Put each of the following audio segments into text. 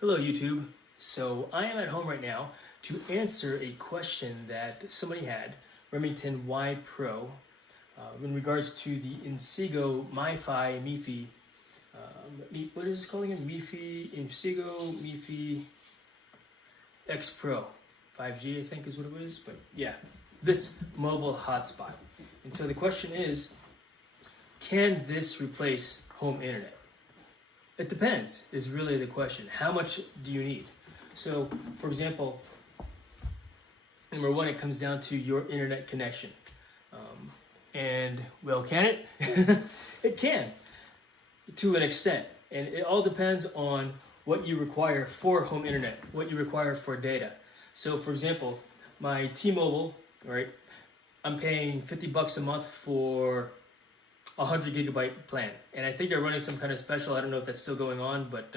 Hello YouTube. So I am at home right now to answer a question that somebody had, Remington Y Pro, in regards to the Inseego MiFi, what is this calling it? Inseego MiFi X Pro 5G, I think is what it is, but yeah, this mobile hotspot. And so the question is, can this replace home internet? It depends, is really the question. How much do you need? So, for example, number one, it comes down to your internet connection. And, well, can it? It can, to an extent. And it all depends on what you require for home internet, what you require for data. So, for example, my T-Mobile, right, I'm paying $50 a month for 100 gigabyte plan, and I think they're running some kind of special. I don't know if that's still going on, but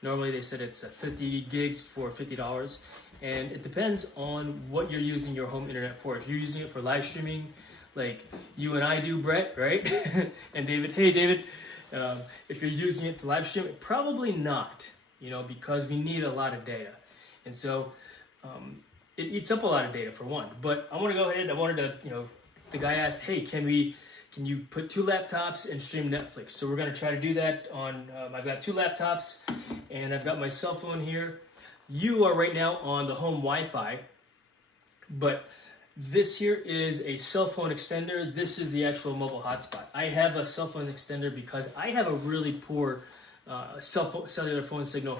normally they said it's 50 gigs for $50, and it depends on what you're using your home internet for. If you're using it for live streaming, like you and I do, Brett, right? And David, hey David, if you're using it to live stream, probably not, because we need a lot of data, and so it eats up a lot of data for one. But I want to go ahead. I wanted to, the guy asked, hey, can you put two laptops and stream Netflix? So we're going to try to do that on, I've got two laptops and I've got my cell phone here. You are right now on the home Wi-Fi, but this here is a cell phone extender. This is the actual mobile hotspot. I have a cell phone extender because I have a really poor cellular phone signal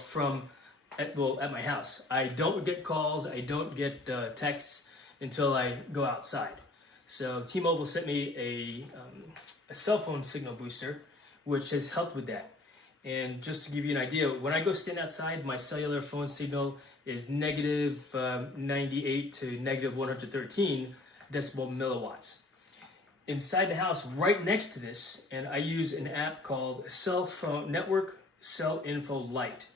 at my house. I don't get calls, I don't get texts until I go outside. So T-Mobile sent me a cell phone signal booster, which has helped with that. And just to give you an idea, when I go stand outside, my cellular phone signal is negative 98 to negative 113 decibel milliwatts. Inside the house, right next to this, and I use an app called Cell Phone Network Cell Info Lite.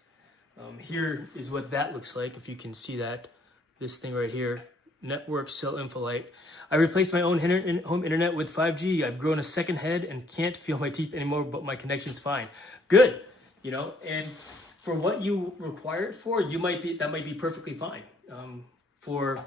Here is what that looks like, if you can see that. This thing right here. Network Cell Info Lite. I replaced my own home internet with 5G. I've grown a second head and can't feel my teeth anymore, but my connection's fine. Good, and for what you require it for, that might be perfectly fine. For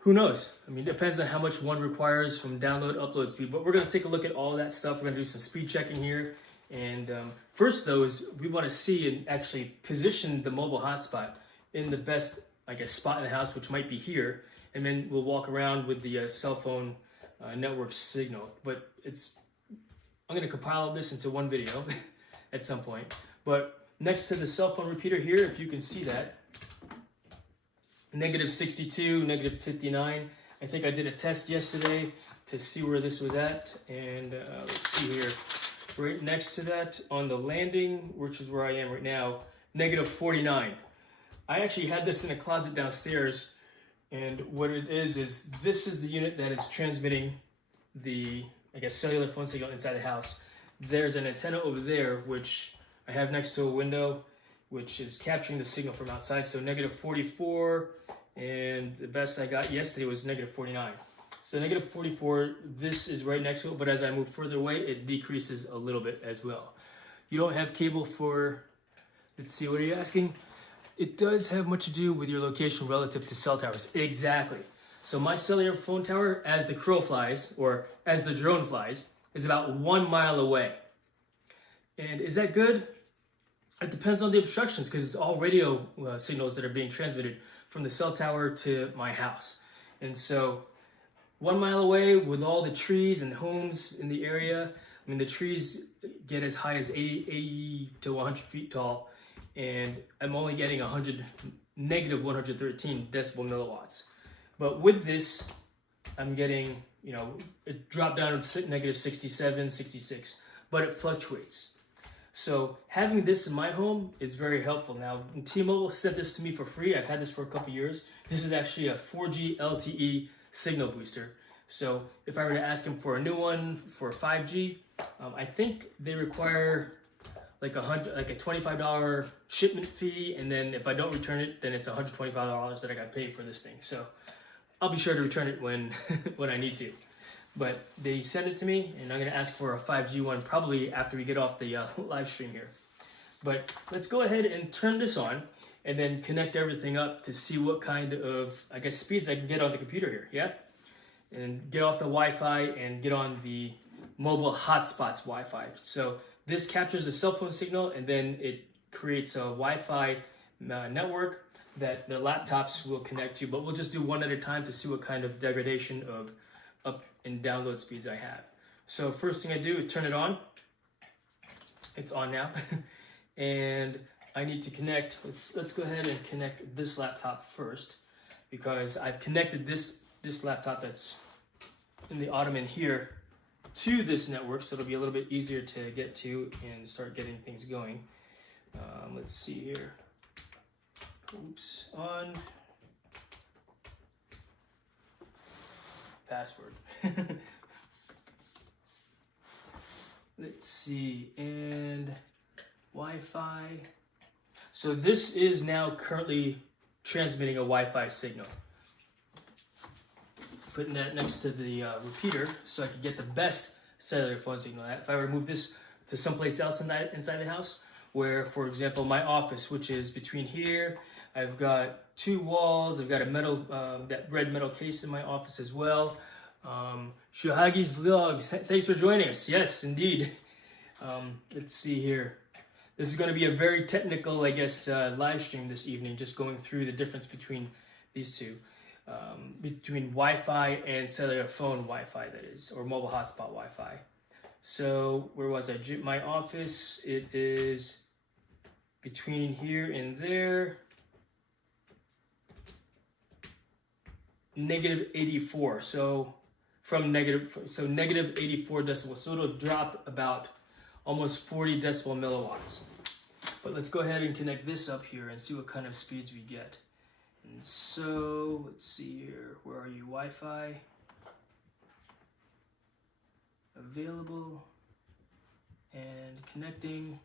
who knows? I mean, it depends on how much one requires from download, upload speed, but we're gonna take a look at all that stuff. We're gonna do some speed checking here. And first though is we wanna see and actually position the mobile hotspot in the best spot in the house, which might be here, and then we'll walk around with the cell phone network signal. But I'm going to compile this into one video at some point. But next to the cell phone repeater here, if you can see that, negative 62, negative 59. I think I did a test yesterday to see where this was at, and let's see here. Right next to that on the landing, which is where I am right now, negative 49. I actually had this in a closet downstairs, and what it is this is the unit that is transmitting the, cellular phone signal inside the house. There's an antenna over there, which I have next to a window, which is capturing the signal from outside. So negative 44, and the best I got yesterday was negative 49. So negative 44, this is right next to it, but as I move further away, it decreases a little bit as well. You don't have cable for, let's see, what are you asking? It does have much to do with your location relative to cell towers. Exactly. So my cellular phone tower, as the crow flies, or as the drone flies, is about 1 mile away. And is that good? It depends on the obstructions, because it's all radio signals that are being transmitted from the cell tower to my house. And so 1 mile away with all the trees and homes in the area, the trees get as high as 80 to 100 feet tall. And I'm only getting negative 113 decibel milliwatts. But with this, I'm getting, it dropped down to negative 67, 66, but it fluctuates. So having this in my home is very helpful. Now, T-Mobile sent this to me for free. I've had this for a couple years. This is actually a 4G LTE signal booster. So if I were to ask them for a new one for 5G, I think they require like a $25 shipment fee, and then if I don't return it, then it's $125 that I got paid for this thing. So I'll be sure to return it when when I need to. But they sent it to me, and I'm gonna ask for a 5G one probably after we get off the live stream here. But let's go ahead and turn this on and then connect everything up to see what kind of, I guess, speeds I can get on the computer here, yeah? And get off the Wi-Fi and get on the mobile Hotspot's Wi-Fi. So this captures the cell phone signal and then it creates a Wi-Fi network that the laptops will connect to, but we'll just do one at a time to see what kind of degradation of up and download speeds I have. So first thing I do is turn it on. It's on now. And I need to connect, let's go ahead and connect this laptop first, because I've connected this laptop that's in the ottoman here to this network, so it'll be a little bit easier to get to and start getting things going. Let's see here. Oops, on. Password. Let's see, and Wi-Fi. So this is now currently transmitting a Wi-Fi signal. Putting that next to the repeater so I can get the best cellular phone signal. If I were to move this to someplace else inside the house, where, for example, my office, which is between here, I've got two walls, I've got a metal, that red metal case in my office as well. Shuhagi's Vlogs, thanks for joining us. Yes, indeed. Let's see here. This is going to be a very technical, I guess, live stream this evening, just going through the difference between these two. Between Wi-Fi and cellular phone Wi-Fi, that is, or mobile hotspot Wi-Fi. So where was I? My office, it is between here and there. Negative 84. So negative 84 decibels. So it'll drop about almost 40 decibel milliwatts. But let's go ahead and connect this up here and see what kind of speeds we get. And so let's see here. Where are you? Wi-Fi available and connecting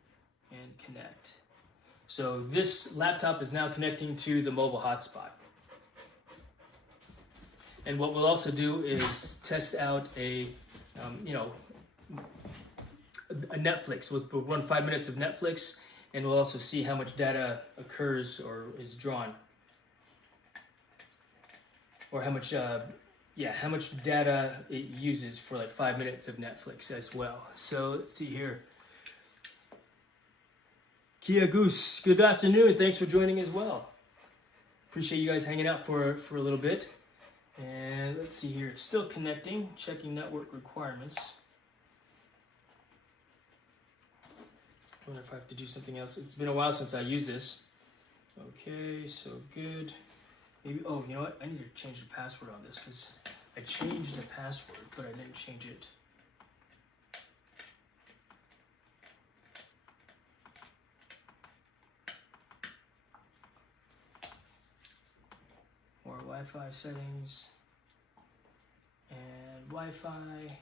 and connect. So this laptop is now connecting to the mobile hotspot. And what we'll also do is test out a Netflix. We'll run 5 minutes of Netflix, and we'll also see how much data occurs or is drawn, or how much data it uses for like 5 minutes of Netflix as well. So let's see here. Kia Goose, good afternoon. Thanks for joining as well. Appreciate you guys hanging out for a little bit. And let's see here. It's still connecting, checking network requirements. I wonder if I have to do something else. It's been a while since I used this. Okay, so good. Maybe, oh, you know what? I need to change the password on this because I changed the password, but I didn't change it. More Wi-Fi settings and Wi-Fi.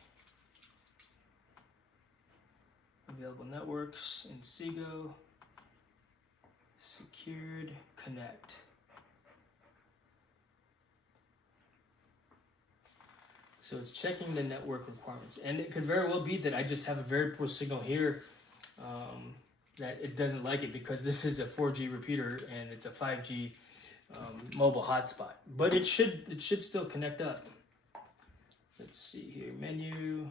Available networks in Seago. Secured connect. So it's checking the network requirements, and it could very well be that I just have a very poor signal here, that it doesn't like it because this is a 4G repeater and it's a 5G mobile hotspot. But it should still connect up. Let's see here, menu,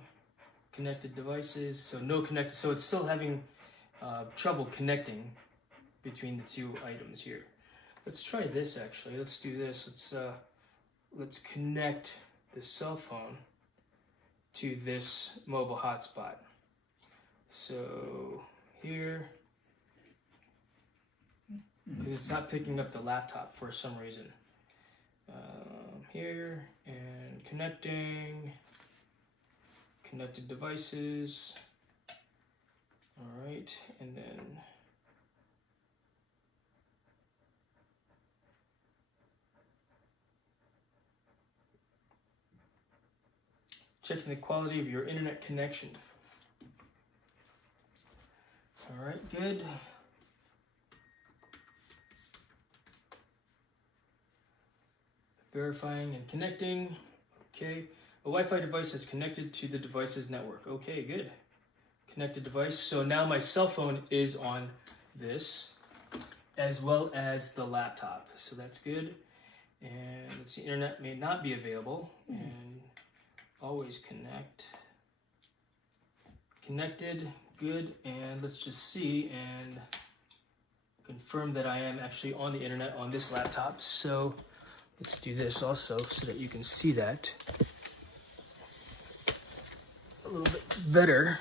connected devices. So no connected. So it's still having trouble connecting between the two items here. Let's try this actually. Let's do this. Let's connect the cell phone to this mobile hotspot. So here, because it's not picking up the laptop for some reason. Here, and connecting, connected devices. All right, and then checking the quality of your internet connection. All right, good. Verifying and connecting. Okay. A Wi-Fi device is connected to the device's network. Okay, good. Connected device. So now my cell phone is on this, as well as the laptop. So that's good. And let's see, internet may not be available. And always connect. Connected, good. And let's just see and confirm that I am actually on the internet on this laptop. So let's do this also so that you can see that a little bit better.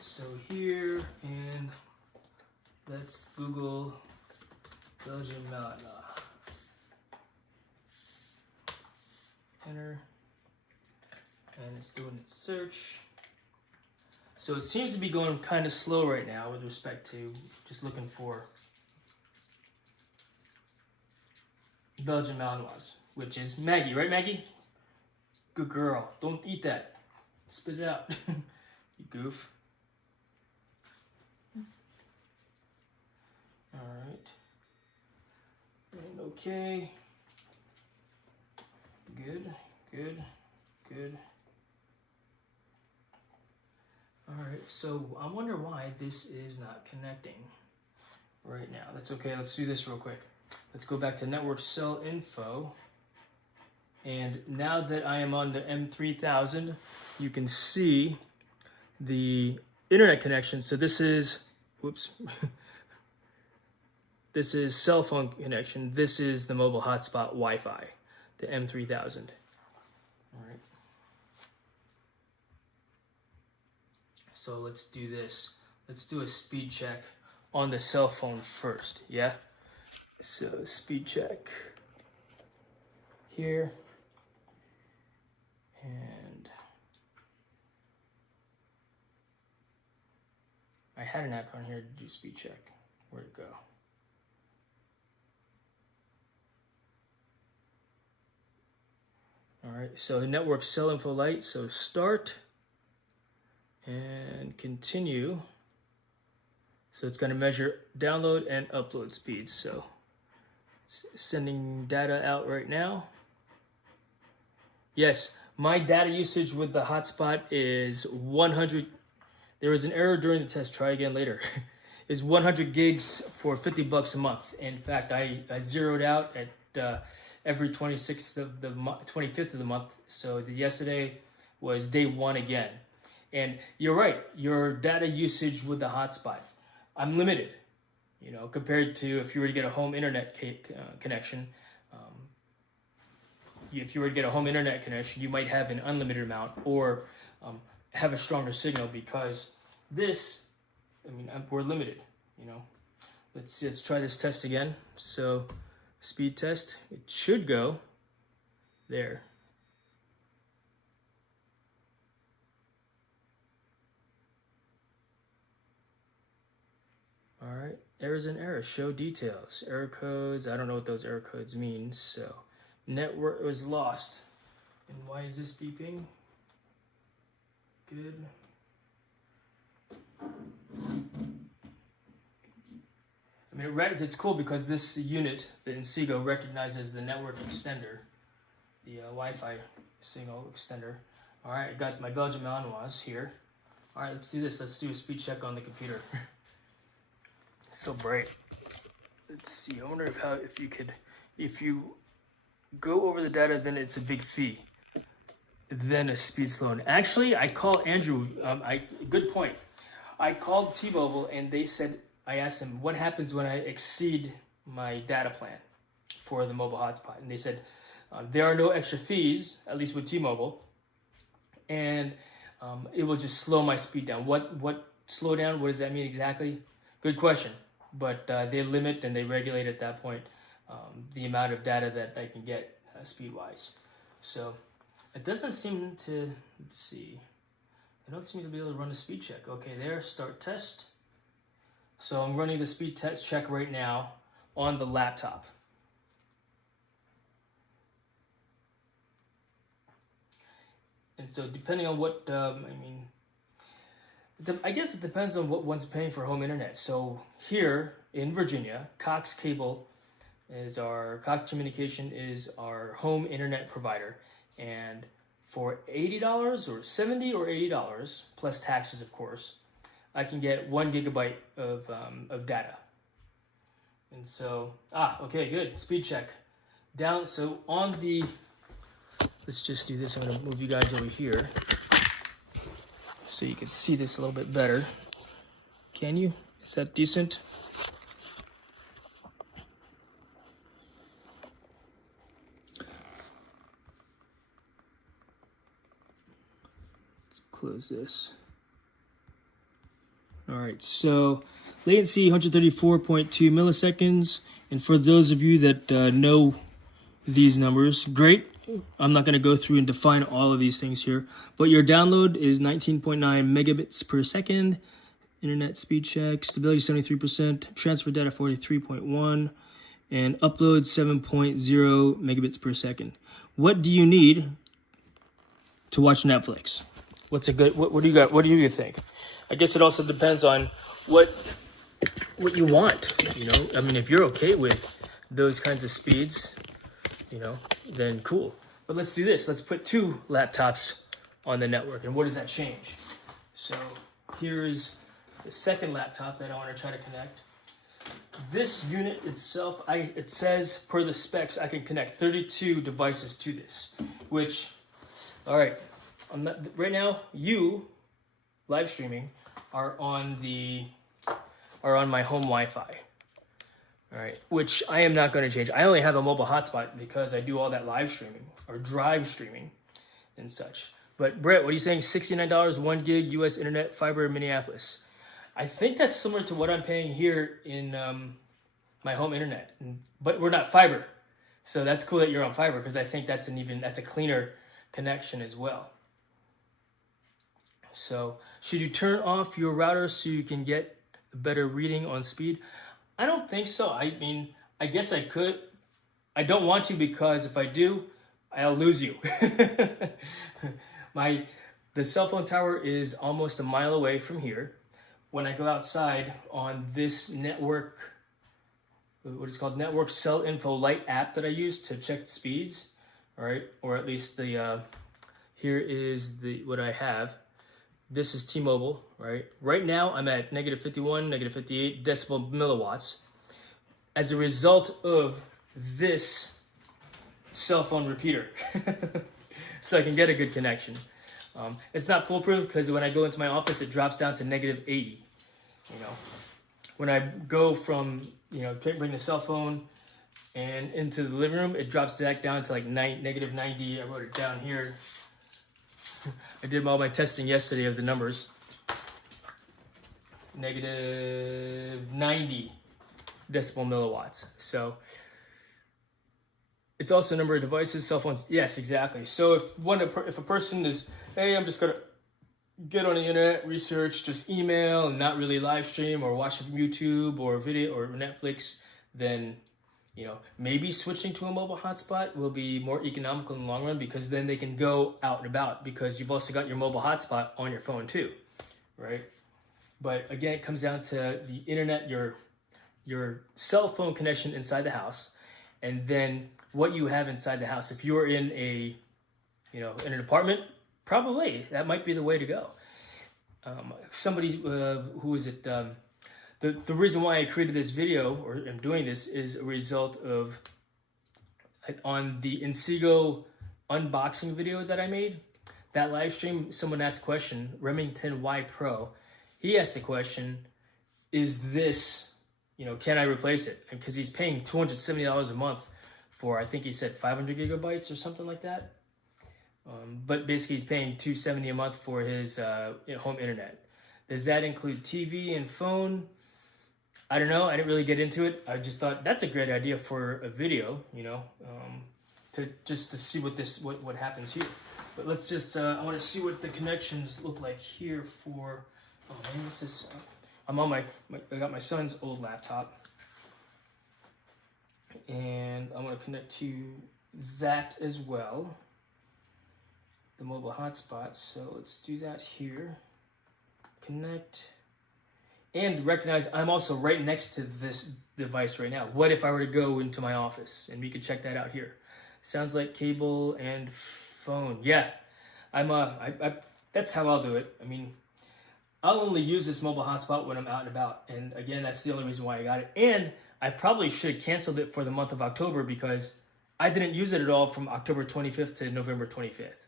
So here, and let's Google Belgian Malinois. Enter, and it's doing its search. So it seems to be going kind of slow right now with respect to just looking for Belgian Malinois, which is Maggie, right, Maggie? Good girl. Don't eat that. Spit it out. You goof. All right. And okay. Good, good, good. All right, so I wonder why this is not connecting right now. That's okay, let's do this real quick. Let's go back to network cell info. And now that I am on the M3000, you can see the internet connection. So this is, whoops. This is cell phone connection. This is the mobile hotspot Wi-Fi, the M3000. All right. So let's do this. Let's do a speed check on the cell phone first, yeah? So speed check here. And I had an app on here to do speed check. Where'd it go? All right, so the network cell info light, so start and continue. So it's going to measure download and upload speeds. So sending data out right now. Yes, my data usage with the hotspot is 100. There was an error during the test. Try again later. Is 100 gigs for $50 a month. In fact, I zeroed out at every 26th of the 25th of the month. So yesterday was day one again. And you're right, your data usage with the hotspot, I'm limited, you know, compared to if you were to get a home internet connection. If you were to get a home internet connection, you might have an unlimited amount or have a stronger signal, because this, I mean, we're limited, you know. Let's try this test again. So speed test, it should go there. All right, errors and errors, show details, error codes. I don't know what those error codes mean. So network was lost. And why is this beeping? Good. I mean, it's cool because this unit, the Inseego, recognizes the network extender, the Wi-Fi signal extender. All right, I got my Belgian Malinois here. All right, let's do this. Let's do a speed check on the computer. So bright. Let's see. I wonder if you go over the data, then it's a big fee. Then a speed slowing. Actually, I called Andrew. Good point. I called T-Mobile and they said, I asked them, what happens when I exceed my data plan for the mobile hotspot? And they said, there are no extra fees, at least with T-Mobile, and it will just slow my speed down. What slow down? What does that mean exactly? Good question. But they limit and they regulate at that point the amount of data that I can get speed-wise. So it doesn't seem to, let's see, I don't seem to be able to run a speed check. Okay, there, start test. So I'm running the speed test check right now on the laptop. And so depending on what, I guess it depends on what one's paying for home internet. So here in Virginia, Cox Communication is our home internet provider, and for $80 or $70 or $80 plus taxes, of course, I can get 1 gigabyte of data. And so, okay, good. Speed check. Down, so on the, let's just do this. I'm gonna move you guys over here so you can see this a little bit better. Can you? Is that decent? Let's close this. All right, so latency 134.2 milliseconds. And for those of you that know these numbers, great. I'm not going to go through and define all of these things here, but your download is 19.9 megabits per second. Internet speed check, stability 73%, transfer data 43.1, and upload 7.0 megabits per second. What do you need to watch Netflix? What's a good? What do you got? What do you think? I guess it also depends on what you want. You know, I mean, if you're okay with those kinds of speeds, you know, then cool. But let's do this. Let's put 2 laptops on the network. And what does that change? So here's the second laptop that I want to try to connect. This unit itself, it says per the specs, I can connect 32 devices to this, which, all right, right now, you, live streaming, are on my home Wi-Fi. All right, which I am not going to change. I only have a mobile hotspot because I do all that live streaming or drive streaming and such. But Brett, what are you saying? $69, 1 gig US internet fiber in Minneapolis. I think that's similar to what I'm paying here in my home internet, but we're not fiber. So that's cool that you're on fiber, because I think that's a cleaner connection as well. So should you turn off your router so you can get a better reading on speed? I don't think so. I mean, I guess I could. I don't want to, because if I do, I'll lose you. The cell phone tower is almost a mile away from here. When I go outside on this network, what is called Network Cell Info Lite app that I use to check the speeds, all right, or at least here is what I have. This is T-Mobile, right? Right now, I'm at -51, -58 decibel milliwatts as a result of this cell phone repeater. So I can get a good connection. It's not foolproof, because when I go into my office, it drops down to -80. You know, when I go from, bring the cell phone and into the living room, it drops back down to like -90. I wrote it down here. I did all my testing yesterday of the numbers. -90 decibel milliwatts. So it's also a number of devices, cell phones. Yes, exactly. So if a person is, hey, I'm just gonna get on the internet, research, just email, and not really live stream or watch YouTube or video or Netflix, then maybe switching to a mobile hotspot will be more economical in the long run, because then they can go out and about, because you've also got your mobile hotspot on your phone too, right? But again, it comes down to the internet, your cell phone connection inside the house, and then what you have inside the house. If you're in in an apartment, probably that might be the way to go. Somebody, who is it? The reason why I created this video, or am doing this, is a result of, on the Inseego unboxing video that I made, that live stream, someone asked a question, Remington Y Pro. He asked the question, is this, can I replace it? Because he's paying $270 a month for, I think he said 500 gigabytes or something like that. But basically he's paying $270 a month for his home internet. Does that include TV and phone? I don't know. I didn't really get into it. I just thought that's a great idea for a video, to see what happens here. But let's just, I want to see what the connections look like here for, oh man, what's this? I'm on I got my son's old laptop. And I'm going to connect to that as well, the mobile hotspot. So let's do that here. connect. And recognize I'm also right next to this device right now. What if I were to go into my office? And we could check that out here. Sounds like cable and phone. Yeah, that's how I'll do it. I mean, I'll only use this mobile hotspot when I'm out and about. And again, that's the only reason why I got it. And I probably should have canceled it for the month of October because I didn't use it at all from October 25th to November 25th.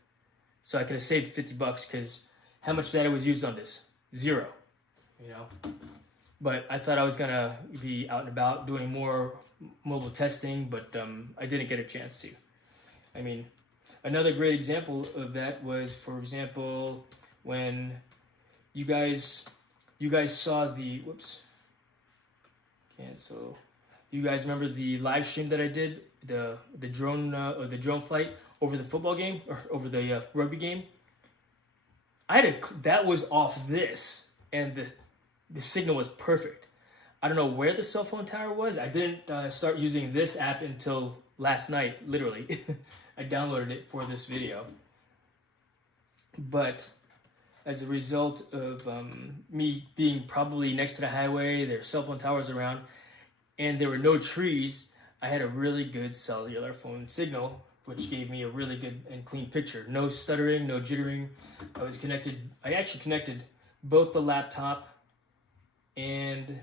So I could have saved $50 because how much data was used on this? 0, you know. But I thought I was gonna be out and about doing more mobile testing, but I didn't get a chance to. I mean, another great example of that was, for example, when you guys saw the cancel. You guys remember the live stream that I did, the drone flight over the football game or over the rugby game? That was off this, and the signal was perfect. I don't know where the cell phone tower was. I didn't start using this app until last night, literally. I downloaded it for this video. But as a result of me being probably next to the highway, there are cell phone towers around, and there were no trees, I had a really good cellular phone signal, which gave me a really good and clean picture. No stuttering, no jittering. I actually connected both the laptop and,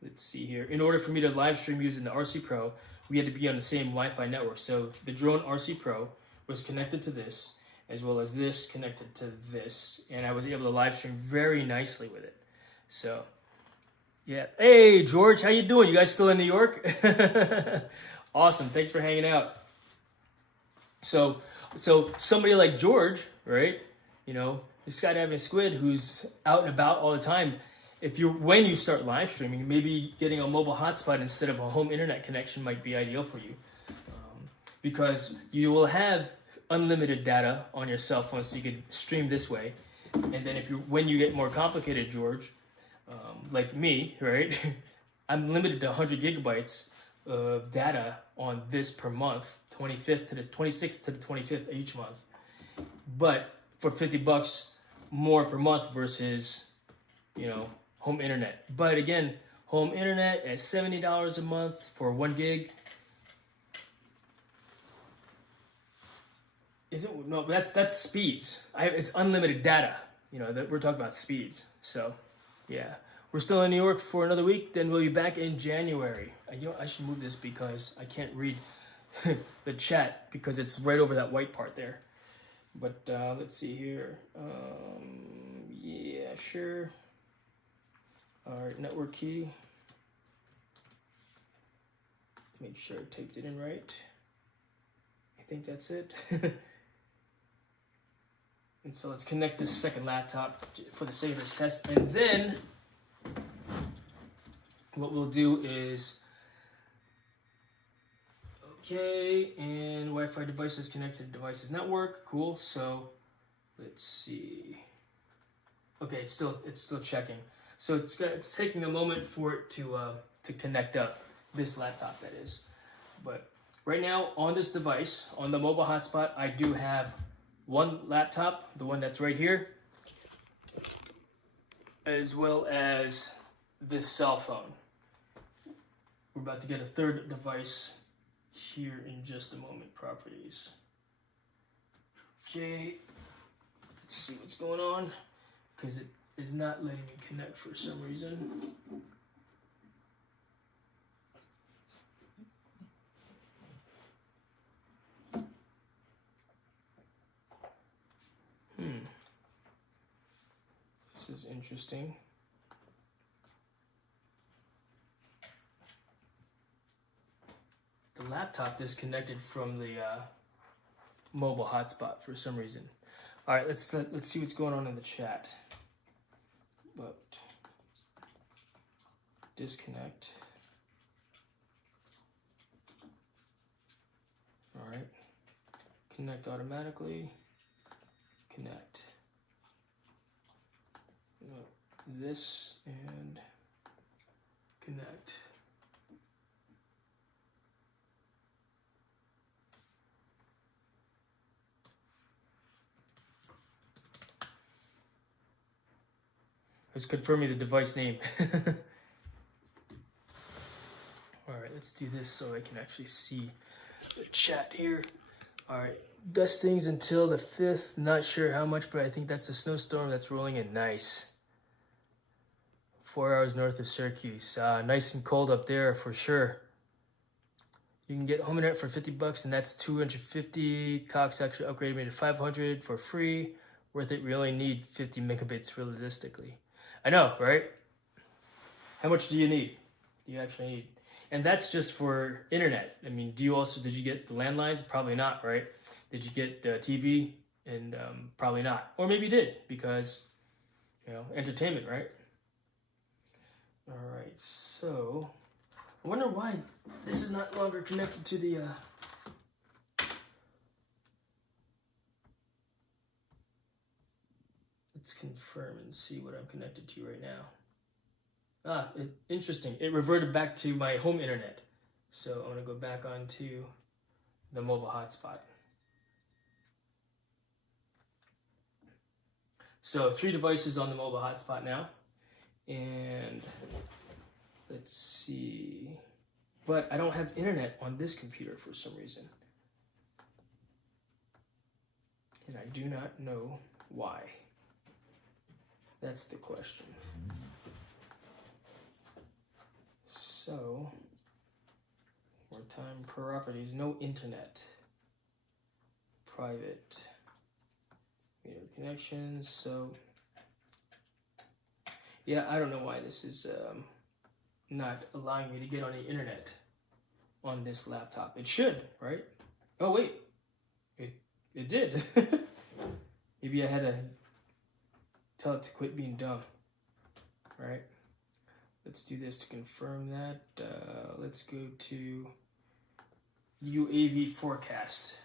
let's see here, in order for me to live stream using the RC Pro, we had to be on the same Wi-Fi network. So the drone RC Pro was connected to this, as well as this connected to this, and I was able to live stream very nicely with it. So, yeah. Hey, George, how you doing? You guys still in New York? Awesome. Thanks for hanging out. So somebody like George, right? You know, the skydiving squid who's out and about all the time. When you start live streaming, maybe getting a mobile hotspot instead of a home internet connection might be ideal for you, because you will have unlimited data on your cell phone, so you could stream this way. And then when you get more complicated, George, like me, right? I'm limited to 100 gigabytes of data on this per month, 25th to the 26th to the 25th each month. But for $50 more per month versus, you know, home internet. But again, home internet at $70 a month for 1 gig. No, that's speeds. It's unlimited data. You know, that we're talking about speeds. So, yeah, we're still in New York for another week. Then we'll be back in January. I should move this because I can't read the chat because it's right over that white part there. But let's see here. Yeah, sure. All right, network key. Make sure I typed it in right. I think that's it. And so let's connect this second laptop for the sake of this test. And then what we'll do is, okay, and Wi-Fi devices connected to devices network. Cool. So let's see. Okay, it's still checking. So it's taking a moment for it to connect up, this laptop that is. But right now on this device, on the mobile hotspot, I do have one laptop, the one that's right here, as well as this cell phone. We're about to get a third device here in just a moment. Properties. Okay, let's see what's going on, because it is not letting me connect for some reason. This is interesting. The laptop disconnected from the mobile hotspot for some reason. All right, let's see what's going on in the chat. But disconnect. All right, connect automatically. Connect. This and connect. was confirming the device name. All right, let's do this so I can actually see the chat here. All right, dustings until the 5th. Not sure how much, but I think that's the snowstorm that's rolling in. Nice. 4 hours north of Syracuse. Nice and cold up there for sure. You can get home internet for $50 and that's 250. Cox actually upgraded me to 500 for free. Worth it. We only need 50 megabits realistically. I know, right? How much do you need? Do you actually need? And that's just for internet. I mean, did you get the landlines? Probably not, right? Did you get TV? And probably not. Or maybe you did because, entertainment, right? All right, so I wonder why this is not longer connected to the let's confirm and see what I'm connected to right now. Interesting. It reverted back to my home internet. So I'm gonna go back onto the mobile hotspot. So 3 devices on the mobile hotspot now. And let's see. But I don't have internet on this computer for some reason. And I do not know why. That's the question. So, wartime properties, no internet. Private meter connections, so yeah, I don't know why this is not allowing me to get on the internet on this laptop. It should, right? Oh wait, it did. Maybe I had to tell it to quit being dumb. All right, let's do this to confirm that. Let's go to UAV forecast.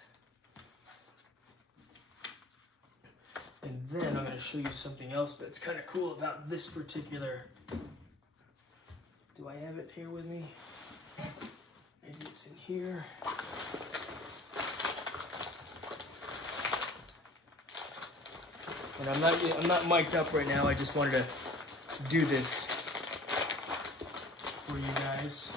And then I'm going to show you something else, but it's kind of cool about this particular. Do I have it here with me? Maybe it's in here. And I'm not mic'd up right now. I just wanted to do this for you guys.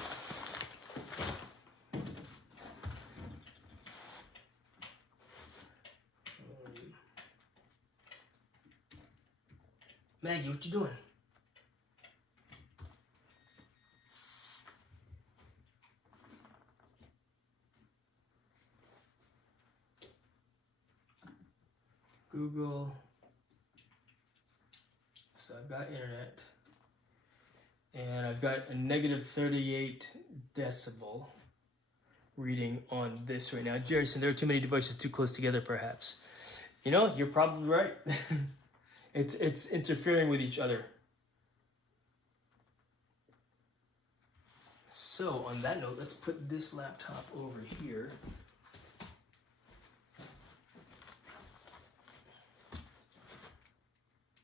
Maggie, what you doing? Google. So I've got internet. And I've got a negative 38 decibel reading on this right now. Jerison, there are too many devices too close together perhaps. You're probably right. It's interfering with each other. So on that note, let's put this laptop over here.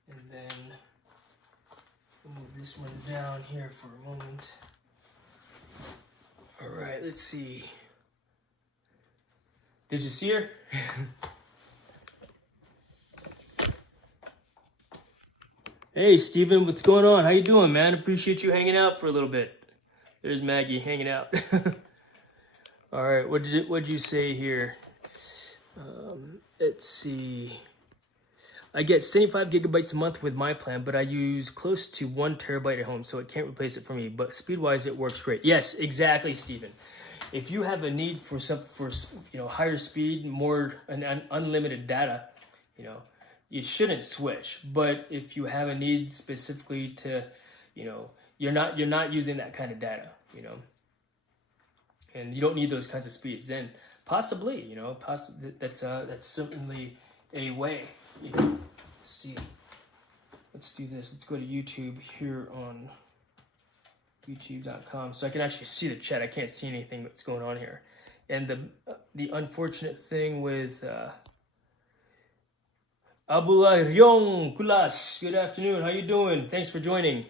And then we'll move this one down here for a moment. All right, let's see. Did you see her? Hey, Steven, what's going on? How you doing, man? Appreciate you hanging out for a little bit. There's Maggie hanging out. All right, what'd you say here? Let's see. I get 75 gigabytes a month with my plan, but I use close to 1 terabyte at home, so it can't replace it for me. But speed-wise, it works great. Yes, exactly, Steven. If you have a need for higher speed, more unlimited data, you shouldn't switch. But if you have a need specifically to, you're not using that kind of data, and you don't need those kinds of speeds, then possibly, that's certainly a way. Let's see. Let's do this. Let's go to YouTube here on youtube.com so I can actually see the chat. I can't see anything that's going on here. And the unfortunate thing with Abularyong Kulas, good afternoon. How you doing? Thanks for joining.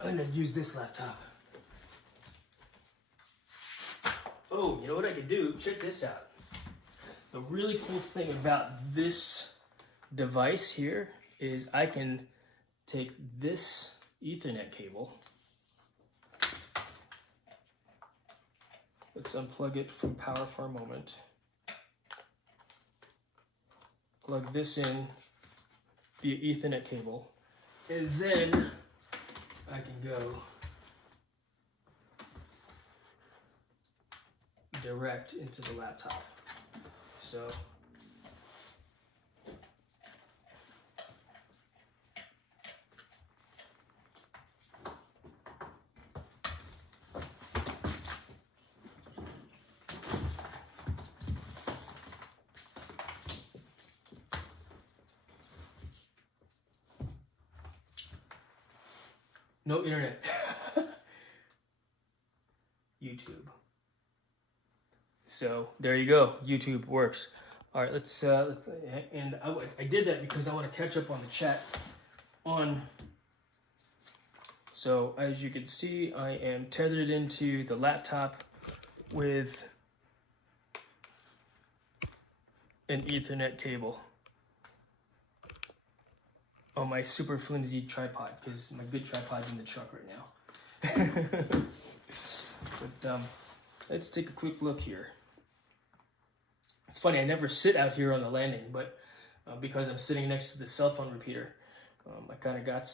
I'm gonna use this laptop. Oh, you know what I can do? Check this out. The really cool thing about this device here is I can take this Ethernet cable. Let's unplug it from power for a moment. Plug this in via Ethernet cable, and then I can go direct into the laptop. So no internet. YouTube. So there you go. YouTube works. All right, let's and I did that because I want to catch up on the chat on. So as you can see, I am tethered into the laptop with an Ethernet cable on my super flimsy tripod, because my good tripod's in the truck right now. But let's take a quick look here. It's funny, I never sit out here on the landing, but because I'm sitting next to the cell phone repeater, I kind of got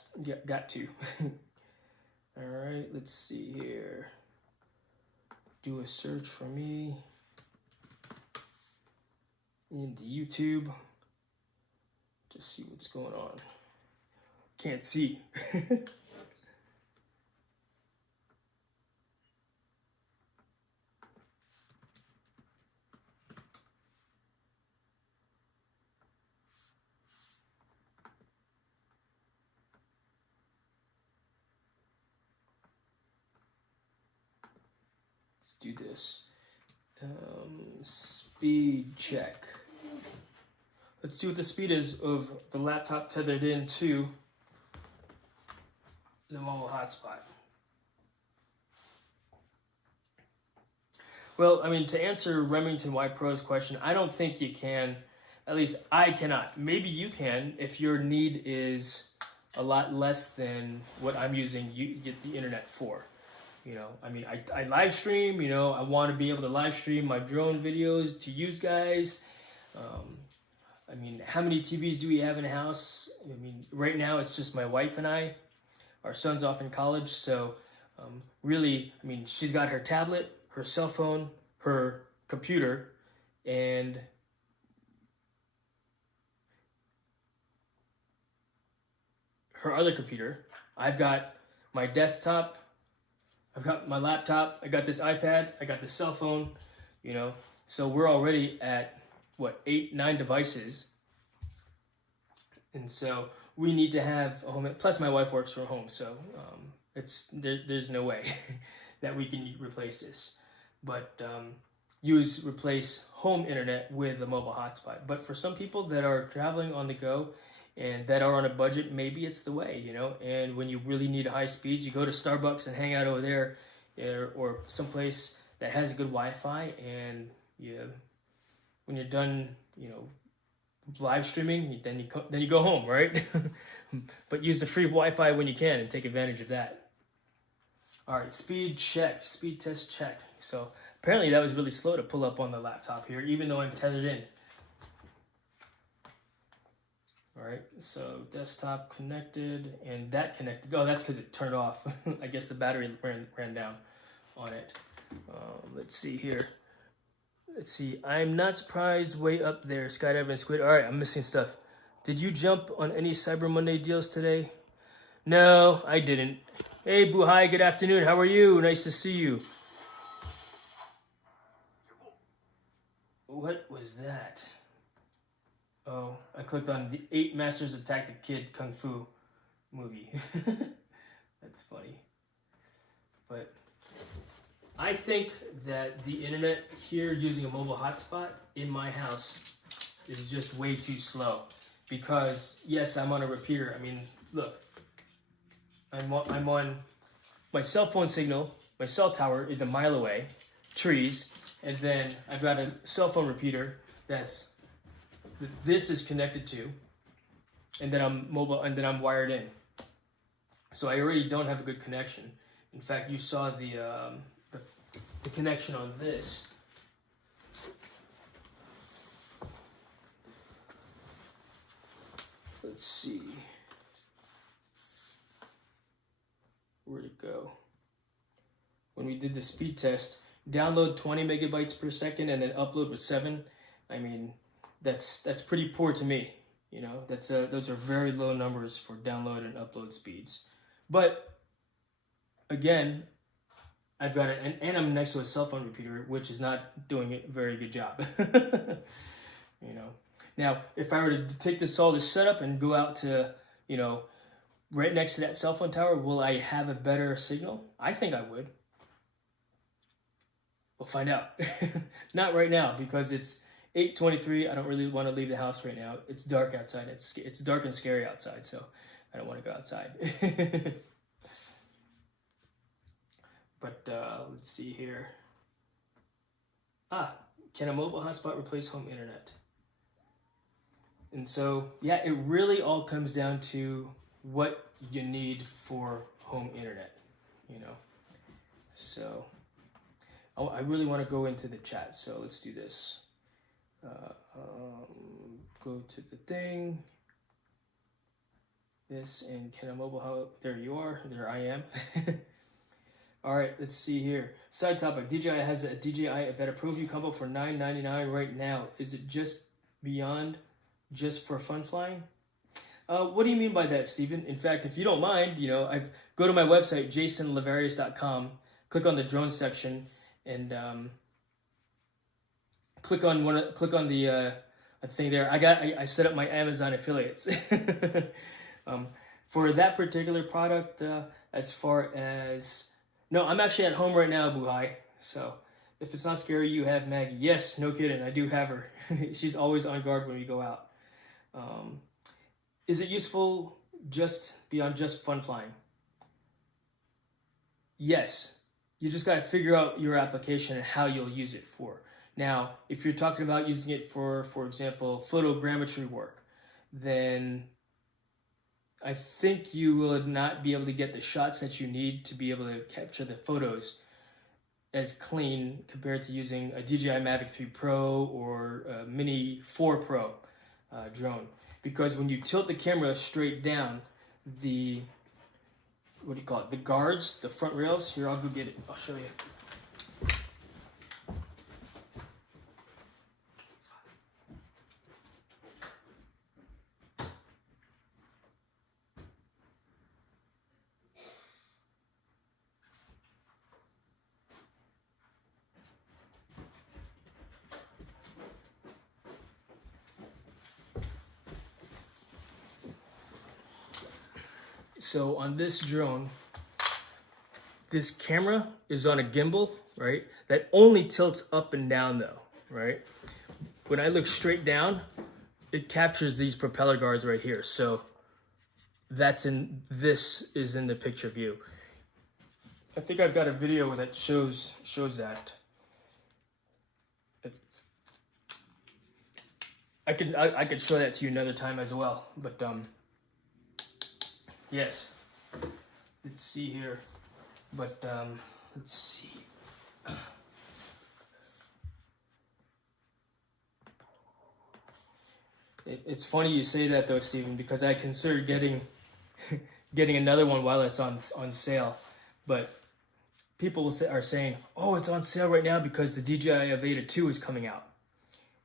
to. All right, let's see here. Do a search for me in the YouTube. Just see what's going on. Can't see. Let's do this. Speed check. Let's see what the speed is of the laptop tethered into the mobile hotspot. Well, I mean, to answer Remington Y Pro's question, I don't think you can. At least I cannot. Maybe you can if your need is a lot less than what I'm using you get the internet for. You know, I mean, I live stream, you know, I want to be able to live stream my drone videos to you guys. I mean, how many TVs do we have in the house? I mean, right now it's just my wife and I. Our son's off in college, so really, I mean, she's got her tablet, her cell phone, her computer, and her other computer. I've got my desktop, I've got my laptop, I got this iPad, I got this cell phone, you know. So we're already at, what, 8, 9 devices. And so we need to have a home, plus my wife works from home, so there's no way that we can replace this. But replace home internet with a mobile hotspot. But for some people that are traveling on the go and that are on a budget, maybe it's the way, you know. And when you really need a high speed, you go to Starbucks and hang out over there, or someplace that has good Wi-Fi, and when you're done, you know, live streaming, then you go home, right? But use the free Wi-Fi when you can and take advantage of that. All right, speed test check. So apparently that was really slow to pull up on the laptop here, even though I'm tethered in. All right, so desktop connected, and that connected. Oh, that's because it turned off. I guess the battery ran down on it. Let's see here. Let's see. I'm not surprised. Way up there, skydiving squid. All right, I'm missing stuff. Did you jump on any Cyber Monday deals today? No, I didn't. Hey, Boo, hi, good afternoon. How are you? Nice to see you. What was that? Oh, I clicked on the 8 Masters Attack the Kid Kung Fu movie. That's funny. But I think that the internet here using a mobile hotspot in my house is just way too slow. Because, yes, I'm on a repeater. I mean, look. I'm on my cell phone signal. My cell tower is a mile away. Trees. And then I've got a cell phone repeater that this is connected to, and then I'm wired in. So I already don't have a good connection. In fact, you saw the connection on this. Let's see. Where'd it go? When we did the speed test, download 20 megabytes per second and then upload with 7. I mean, that's pretty poor to me. You know, those are very low numbers for download and upload speeds. But again, I've got it, and I'm next to a cell phone repeater, which is not doing a very good job. You know, now if I were to take all this setup and go out to, you know, right next to that cell phone tower, will I have a better signal? I think I would. We'll find out. Not right now, because it's 8:23. I don't really want to leave the house right now. It's dark outside. It's dark and scary outside, so I don't want to go outside. But let's see here. Can a mobile hotspot replace home internet? And so, yeah, it really all comes down to what you need for home internet, you know. So I really want to go into the chat, so let's do this. Go to the thing. This, and can a mobile hub? There you are. There I am. All right, let's see here. Side topic: DJI has a DJI Avata ProView combo for $9.99 right now. Is it just beyond just for fun flying? What do you mean by that, Stephen? In fact, if you don't mind, you know, go to my website, jasonlavarius.com, click on the drone section, and click on the thing there. I set up my Amazon affiliates. For that particular product, as far as, no, I'm actually at home right now, Buhai. So if it's not scary, you have Maggie. Yes, no kidding, I do have her. She's always on guard when we go out. Is it useful just beyond just fun flying? Yes. You just got to figure out your application and how you'll use it for. Now, if you're talking about using it for example, photogrammetry work, then I think you will not be able to get the shots that you need to be able to capture the photos as clean compared to using a DJI Mavic 3 Pro or a Mini 4 Pro drone. Because when you tilt the camera straight down, the guards, the front rails, here, I'll go get it. I'll show you. So on this drone, this camera is on a gimbal, right? That only tilts up and down though, right? When I look straight down, it captures these propeller guards right here. So this is in the picture view. I think I've got a video that shows that. I could show that to you another time as well, but yes, let's see here, but let's see. It's funny you say that though, Stephen, because I considered getting another one while it's on sale, but people are saying, oh, it's on sale right now because the DJI Avata 2 is coming out,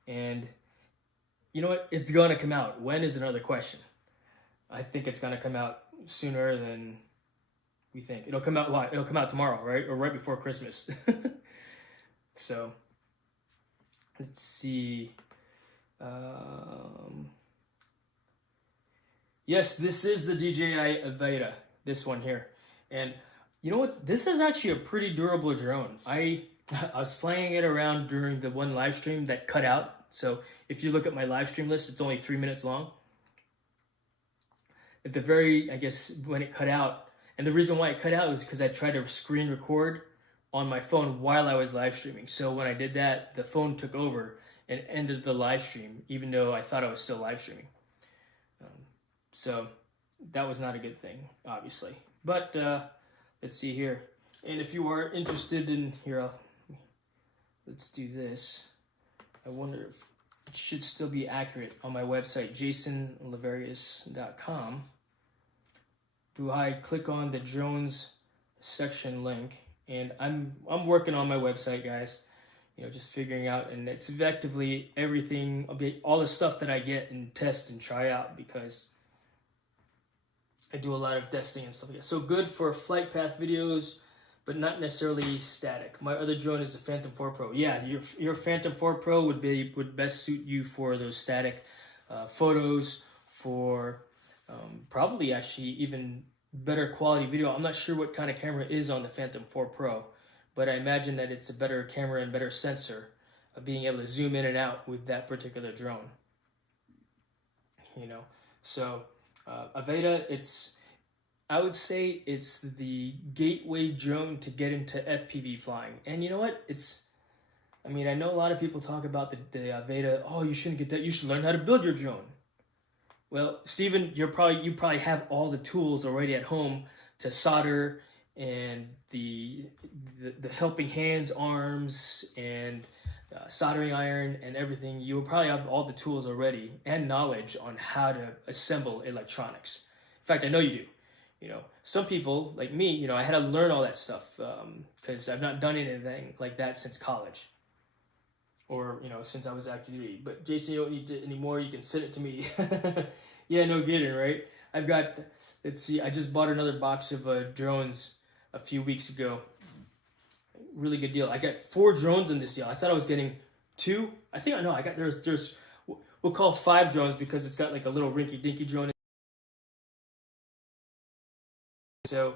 and you know what? It's gonna come out. When is another question. I think it's gonna come out sooner than we think. It'll come out It'll come out tomorrow, right? Or right before Christmas. So let's see. Yes, this is the DJI Avata, this one here. And you know what? This is actually a pretty durable drone. I was flying it around during the one live stream that cut out. So if you look at my live stream list, it's only 3 minutes long. At the very, I guess, when it cut out, and the reason why it cut out was because I tried to screen record on my phone while I was live streaming. So when I did that, the phone took over and ended the live stream, even though I thought I was still live streaming. So that was not a good thing, obviously. But let's see here. And if you are interested in here, let's do this. I wonder if it should still be accurate on my website, jasonlavarius.com. Do I click on the drones section link? And I'm working on my website, guys. You know, just figuring out, and it's effectively everything, all the stuff that I get and test and try out, because I do a lot of testing and stuff like that. So good for flight path videos, but not necessarily static. My other drone is a Phantom 4 Pro. Yeah, your Phantom 4 Pro would best suit you for those static photos, for probably actually even better quality video. I'm not sure what kind of camera is on the Phantom 4 Pro, but I imagine that it's a better camera and better sensor of being able to zoom in and out with that particular drone. You know, so Aveda, I would say it's the gateway drone to get into FPV flying. And you know what? I mean, I know a lot of people talk about the Aveda. Oh, you shouldn't get that. You should learn how to build your drone. Well, Steven, you probably have all the tools already at home to solder, and the helping hands, arms, and soldering iron and everything. You will probably have all the tools already and knowledge on how to assemble electronics. In fact, I know you do. You know, some people like me, you know, I had to learn all that stuff because I've not done anything like that since college, or you know, since I was active duty. But Jason, you don't need it anymore. You can send it to me. Yeah, no kidding, right? I've got. Let's see. I just bought another box of drones a few weeks ago. Really good deal. I got 4 drones in this deal. I thought I was getting 2. I think I know. I got there's we'll call 5 drones because it's got like a little rinky-dinky drone. So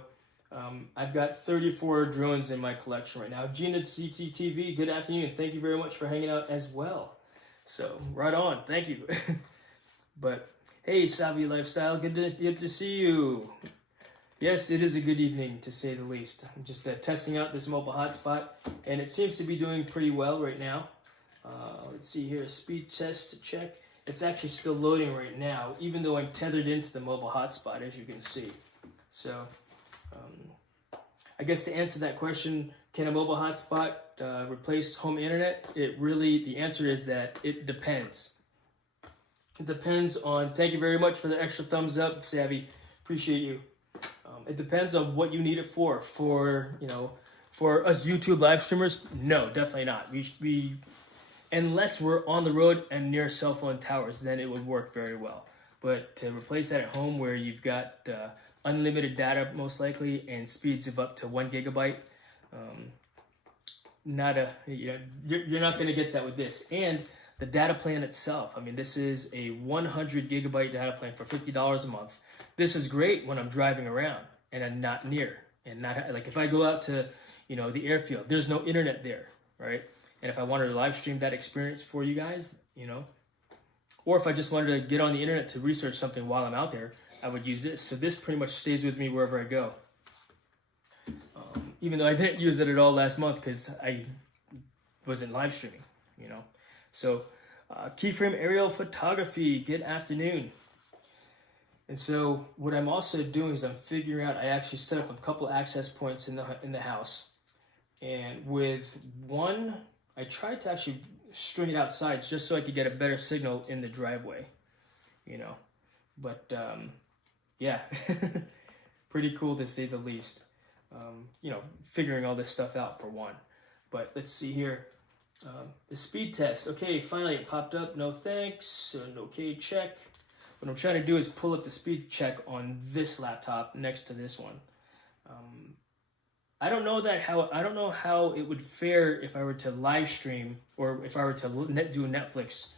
I've got 34 drones in my collection right now. Gina CTTV, good afternoon. Thank you very much for hanging out as well. So right on. Thank you. But hey, Savvy Lifestyle, good to see you. Yes, it is a good evening, to say the least. I'm just testing out this mobile hotspot, and it seems to be doing pretty well right now. Let's see here, speed test to check. It's actually still loading right now, even though I'm tethered into the mobile hotspot, as you can see. So, I guess to answer that question, can a mobile hotspot replace home internet? The answer is that it depends. It depends on, thank you very much for the extra thumbs up, Savvy. Appreciate you. It depends on what you need it for. For us YouTube live streamers, no, definitely not. We unless we're on the road and near cell phone towers, then it would work very well. But to replace that at home, where you've got unlimited data most likely and speeds of up to 1 gigabyte, you're not going to get that with this. And the data plan itself, I mean, this is a 100 gigabyte data plan for $50 a month. This is great when I'm driving around and I'm not near, and not like if I go out to, the airfield, there's no internet there, right? And if I wanted to live stream that experience for you guys, or if I just wanted to get on the internet to research something while I'm out there, I would use this. So this pretty much stays with me wherever I go. Even though I didn't use it at all last month because I wasn't live streaming, So keyframe aerial photography, good afternoon. And so what I'm also doing is I'm figuring out, I actually set up a couple access points in the house. And with one, I tried to actually string it outside just so I could get a better signal in the driveway, But yeah, pretty cool to say the least. Figuring all this stuff out for one. But let's see here. The speed test. Okay, finally it popped up. No thanks. An okay check. What I'm trying to do is pull up the speed check on this laptop next to this one. I don't know how it would fare if I were to live stream or if I were to do Netflix.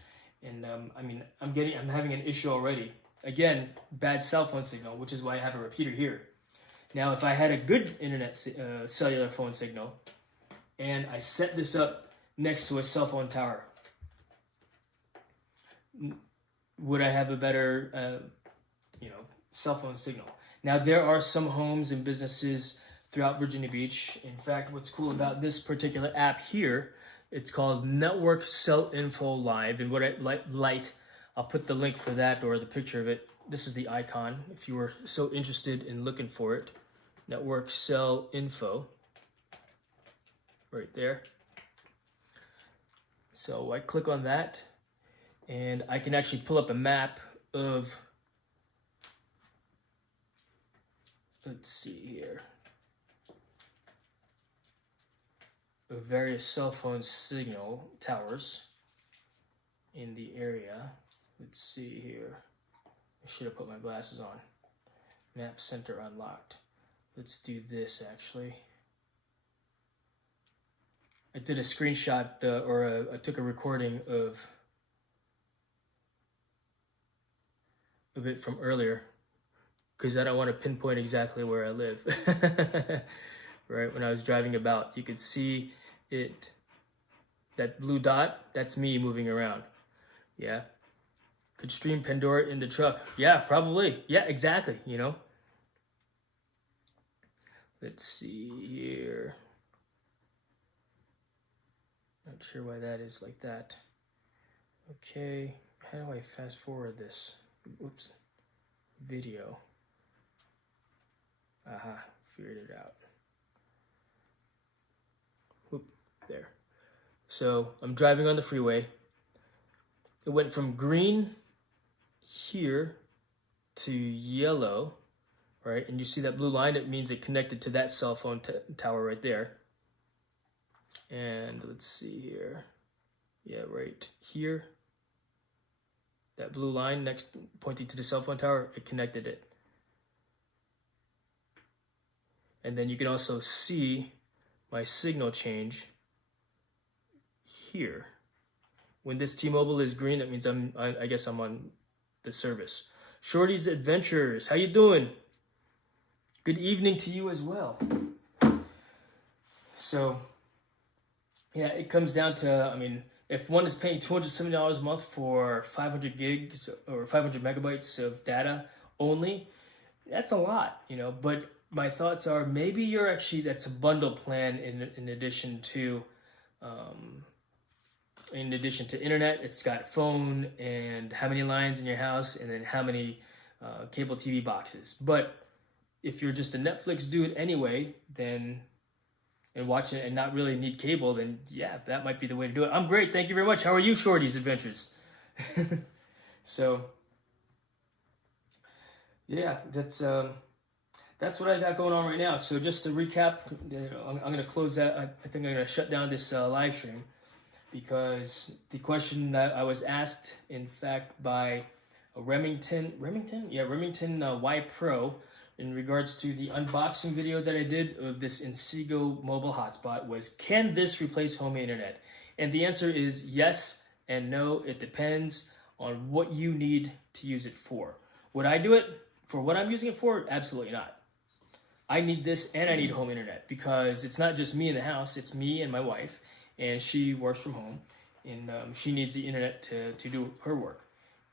And I'm having an issue already. Again, bad cell phone signal, which is why I have a repeater here. Now, if I had a good internet cellular phone signal, and I set this up next to a cell phone tower, would I have a better, cell phone signal? Now, there are some homes and businesses throughout Virginia Beach. In fact, what's cool about this particular app here, it's called Network Cell Info Live. And what I like, I'll put the link for that or the picture of it. This is the icon if you were so interested in looking for it. network cell info right there. So I click on that, and I can actually pull up a map of, let's see here, of various cell phone signal towers in the area. Let's see here. I should have put my glasses on. Map center unlocked. Let's do this actually. I did a screenshot I took a recording of it from earlier because I don't want to pinpoint exactly where I live. Right, when I was driving about, you could see it, that blue dot, that's me moving around. Yeah. Could stream Pandora in the truck. Yeah, probably. Yeah, exactly, you know. Let's see here. Not sure why that is like that. Okay, how do I fast forward this? Oops. Video. Aha, figured it out. Whoop, there. So I'm driving on the freeway. It went from green here to yellow, right? And you see that blue line? It means it connected to that cell phone tower right there. And let's see here. Yeah, right here. That blue line next pointing to the cell phone tower, it connected it. And then you can also see my signal change here. When this T-Mobile is green, that means I guess I'm on the service. Shorty's Adventures, how you doing? Good evening to you as well. So, yeah, it comes down to, I mean, if one is paying $270 a month for 500 gigs or 500 megabytes of data only, that's a lot, you know. But my thoughts are maybe you're actually, that's a bundle plan in addition to internet. It's got phone and how many lines in your house and then how many cable TV boxes. But if you're just a Netflix dude anyway, then and watch it and not really need cable, then yeah, that might be the way to do it. I'm great, thank you very much. How are you, Shorty's Adventures? So yeah, that's what I got going on right now. So just to recap, I'm going to close that. I think I'm going to shut down this live stream because the question that I was asked, in fact, by Remington Y Pro, in regards to the unboxing video that I did of this Inseego mobile hotspot, was, can this replace home internet? And the answer is yes and no. It depends on what you need to use it for. Would I do it for what I'm using it for? Absolutely not. I need this and I need home internet because it's not just me in the house, it's me and my wife, and she works from home, and she needs the internet to do her work.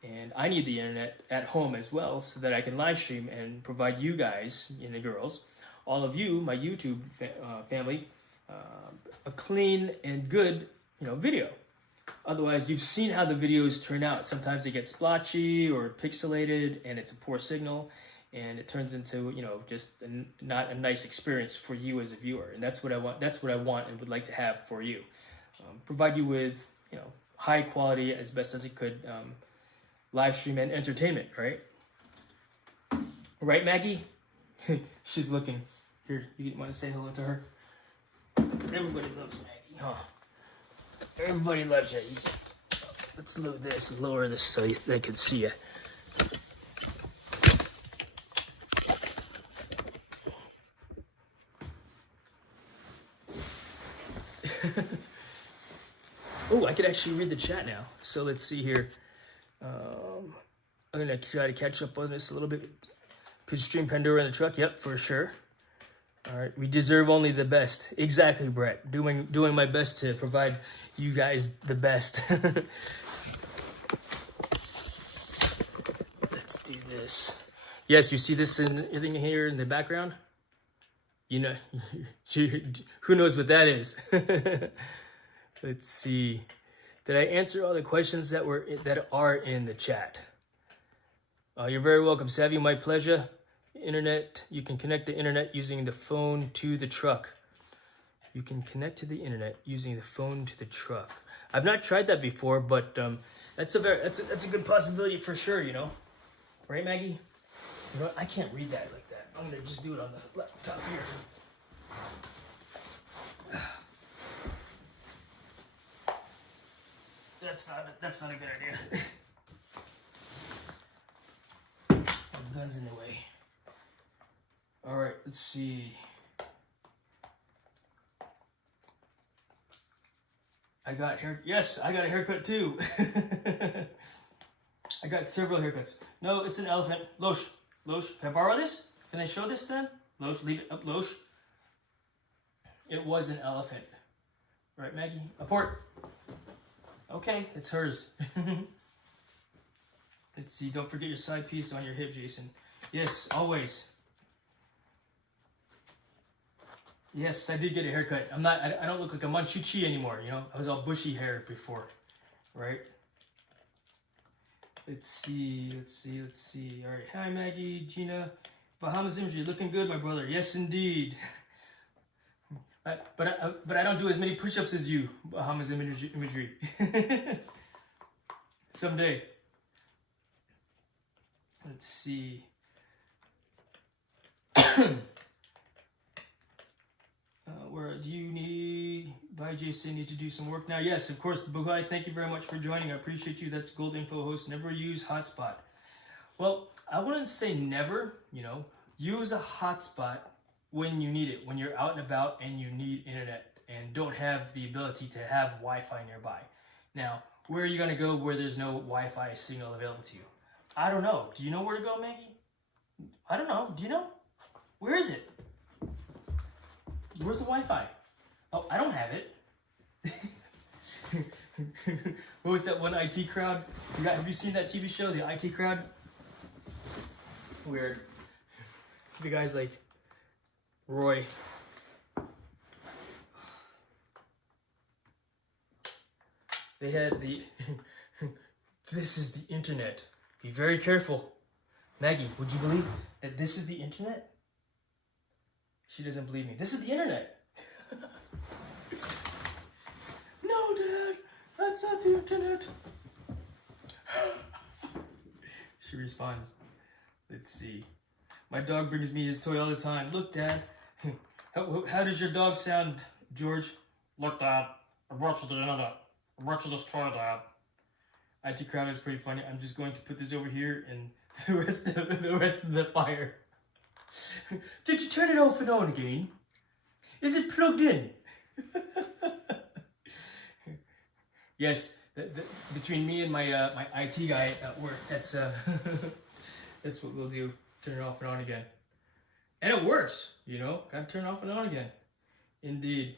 And I need the internet at home as well so that I can live stream and provide you guys, and the girls, all of you, my YouTube family, a clean and good, video. Otherwise, you've seen how the videos turn out. Sometimes they get splotchy or pixelated and it's a poor signal and it turns into, just not a nice experience for you as a viewer. And that's what I want. That's what I want and would like to have for you. Provide you with, high quality as best as I could, live stream and entertainment, right? Right, Maggie? She's looking. Here, you want to say hello to her? Everybody loves Maggie, huh? Everybody loves you. Let's lower this so they can see you. Oh, I could actually read the chat now. So let's see here. I'm going to try to catch up on this a little bit. Could stream Pandora in the truck? Yep, for sure. All right, we deserve only the best. Exactly, Brett. Doing my best to provide you guys the best. Let's do this. Yes, you see this thing here in the background? Who knows what that is? Let's see. Did I answer all the questions that are in the chat? You're very welcome, Savvy. My pleasure. internet. You can connect the internet using the phone to the truck. You can connect to the internet using the phone to the truck. I've not tried that before, but that's a good possibility for sure. You know, right, Maggie? You know what? I can't read that like that. I'm gonna just do it on the laptop here. That's not a good idea. My gun's in the way. All right, let's see. Yes, I got a haircut too. I got several haircuts. No, it's an elephant. Losh, can I borrow this? Can I show this then? Losh, leave it up, Losh. It was an elephant. Right, Maggie? Apport. Okay, it's hers. Let's see, don't forget your side piece on your hip, Jason. Yes, always. Yes, I did get a haircut. I don't look like a Manchuchi anymore, you know? I was all bushy hair before, right? Let's see. All right, hi Maggie, Gina. Bahamas imagery, looking good, my brother. Yes, indeed. But I don't do as many push-ups as you, Bahamas imagery. Someday. Let's see. Where do you need? Bye, Jason. Need to do some work now. Yes, of course. Buhai, thank you very much for joining. I appreciate you. That's Gold Info Host. Never use Hotspot. Well, I wouldn't say never. You know, use a hotspot when you need it, when you're out and about and you need internet and don't have the ability to have Wi-Fi nearby. Now, where are you going to go where there's no Wi-Fi signal available to you? I don't know. Do you know where to go, Maggie? I don't know. Do you know? Where is it? Where's the Wi-Fi? Oh, I don't have it. What was that one IT crowd? Have you seen that TV show, the IT crowd? Where the guy's like, Roy. They had the, this is the internet. Be very careful. Maggie, would you believe that this is the internet? She doesn't believe me. This is the internet. No, Dad, that's not the internet. She responds. Let's see. My dog brings me his toy all the time. Look, Dad. How does your dog sound, George? Look, Dad. I'm watching the internet. I'm watching this toy, Dad. IT crowd is pretty funny. I'm just going to put this over here and the rest of the fire. Did you turn it off and on again? Is it plugged in? Yes, between me and my my IT guy at work, that's that's what we'll do. Turn it off and on again, and it works. You know, gotta turn it off and on again. Indeed.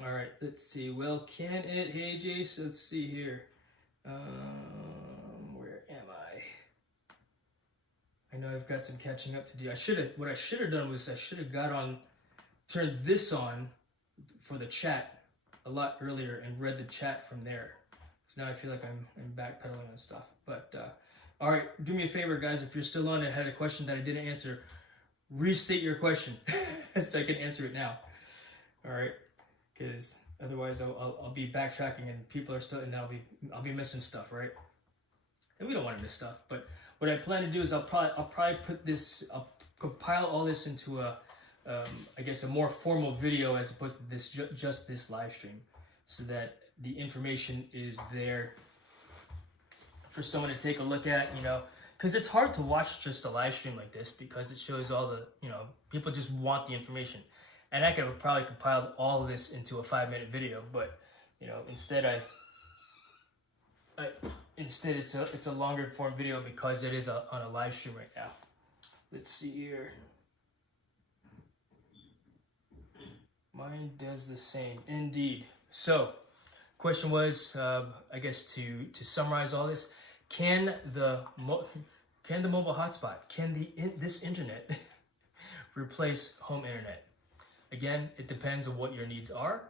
All right, let's see. Well, can it? Hey, Jace. Let's see here. Where am I? I know I've got some catching up to do. What I should have done was I should have turned this on for the chat a lot earlier and read the chat from there. So now I feel like I'm backpedaling on stuff. But all right, do me a favor, guys. If you're still on and had a question that I didn't answer, restate your question so I can answer it now. All right, because otherwise I'll be backtracking and people are still, and I'll be missing stuff, right? And we don't want to miss stuff. But what I plan to do is I'll probably put this, I'll compile all this into a I guess a more formal video as opposed to this just this live stream, so that the information is there for someone to take a look at, you know, because it's hard to watch just a live stream like this because it shows all the, you know, people just want the information, and I could have probably compiled all of this into a 5-minute video, but you know, instead it's a longer form video because it is on a live stream right now. Let's see here. Mine does the same, indeed. So, question was, I guess to summarize all this, can the mobile hotspot, can this internet replace home internet? Again, it depends on what your needs are.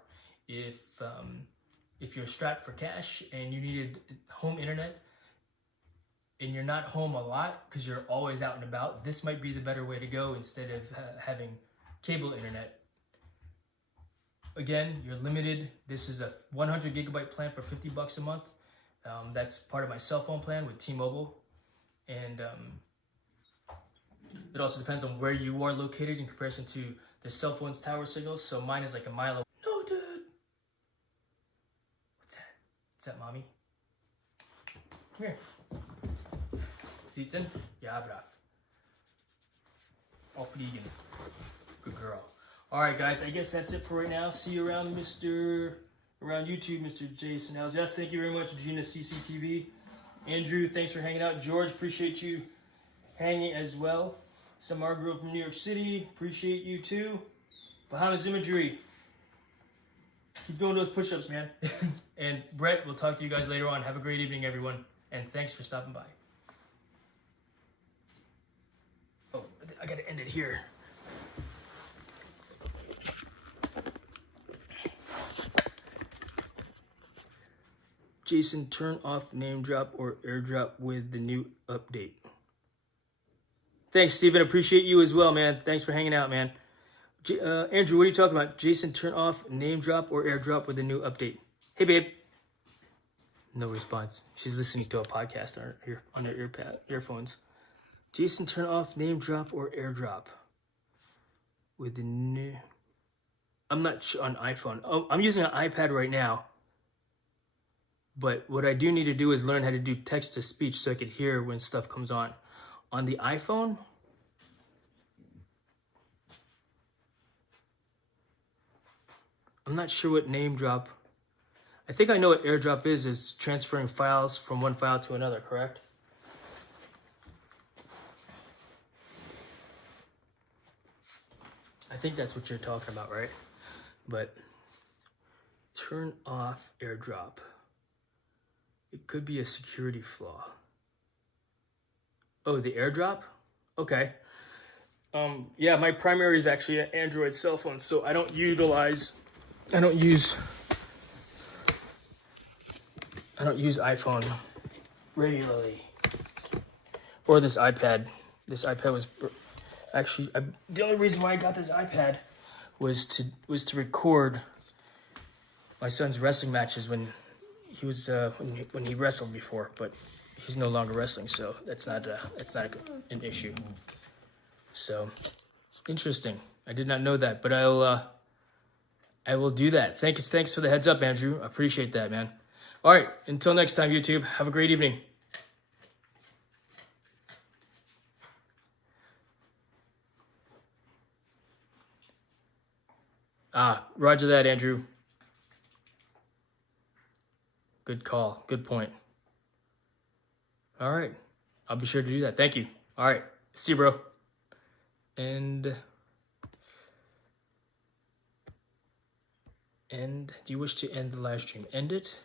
If you're strapped for cash and you needed home internet, and you're not home a lot because you're always out and about, this might be the better way to go instead of having cable internet. Again, you're limited. This is a 100 gigabyte plan for $50 a month. That's part of my cell phone plan with T-Mobile. And it also depends on where you are located in comparison to the cell phone's tower signals. So mine is like a mile away. No, dude. What's that? What's that, mommy? Come here. Seats in? Ja, brav. Aufliegen. Good girl. All right, guys. I guess that's it for right now. See you around, around YouTube, Mr. Jason Hells. Yes, thank you very much, Gina CCTV. Andrew, thanks for hanging out. George, appreciate you hanging as well. Samar Grove from New York City, appreciate you too. Bahamas Imagery, keep doing those push-ups, man. And Brett, we'll talk to you guys later on. Have a great evening, everyone, and thanks for stopping by. Oh, I gotta end it here. Jason, turn off name drop or airdrop with the new update. Thanks, Steven. Appreciate you as well, man. Thanks for hanging out, man. Andrew, what are you talking about? Jason, turn off name drop or airdrop with the new update. Hey, babe. No response. She's listening to a podcast on her earphones. Jason, turn off name drop or airdrop with the new... I'm not sure on iPhone. Oh, I'm using an iPad right now. But what I do need to do is learn how to do text-to-speech so I could hear when stuff comes on. On the iPhone, I'm not sure what name drop. I think I know what airdrop is transferring files from one file to another, correct? I think that's what you're talking about, right? But turn off airdrop. It could be a security flaw. Oh, the airdrop? Okay. Yeah, my primary is actually an Android cell phone, so I don't use iPhone regularly. Or this iPad. This iPad was actually the only reason why I got this iPad was to record my son's wrestling matches when he was when he wrestled before, but he's no longer wrestling, so that's not an issue. So interesting. I did not know that, but I will do that. Thanks for the heads up, Andrew. I appreciate that, man. All right, until next time, YouTube. Have a great evening. Roger that, Andrew. Good call. Good point. All right. I'll be sure to do that. Thank you. All right. See you, bro. And do you wish to end the live stream? End it.